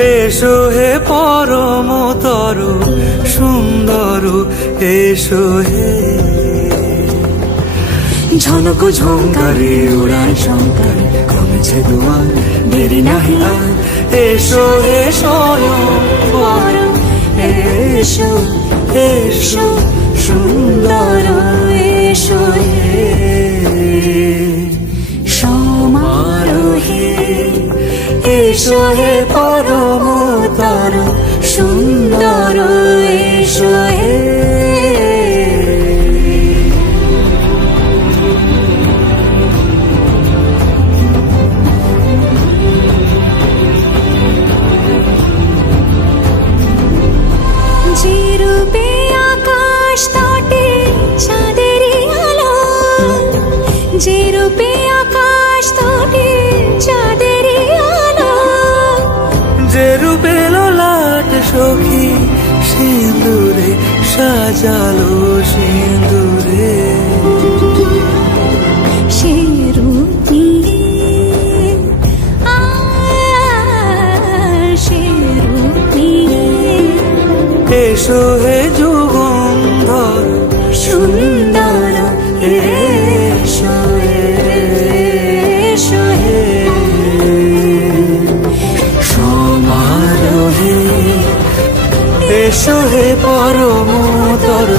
এসো হে পরমতর সুন্দর, এসো হে। ঝনক ঝঙ্কারে উড়ায় শঙ্কার, কমেছে দুয়ার দেরি নাহি আর। এসো হে স্বয়ংবর, এসো এসো সুন্দর, এসো হে সমারোহে। এসো হে পরমতর সুন্দর, এসো হে। যে রূপে আকাশ তটে চাঁদেরই আলো, যে রূপে আকাশ তটে চাঁদেরই আলো, যে রূপে ললাট সখী সিঁদুরে সাজালো সিঁদুরে। সে রূপ নিয়ে সে রূপ নিয়ে এসো হে যুগন্ধর সুন্দর, এসো এসো হে সমারোহে। এসো হে পরমতর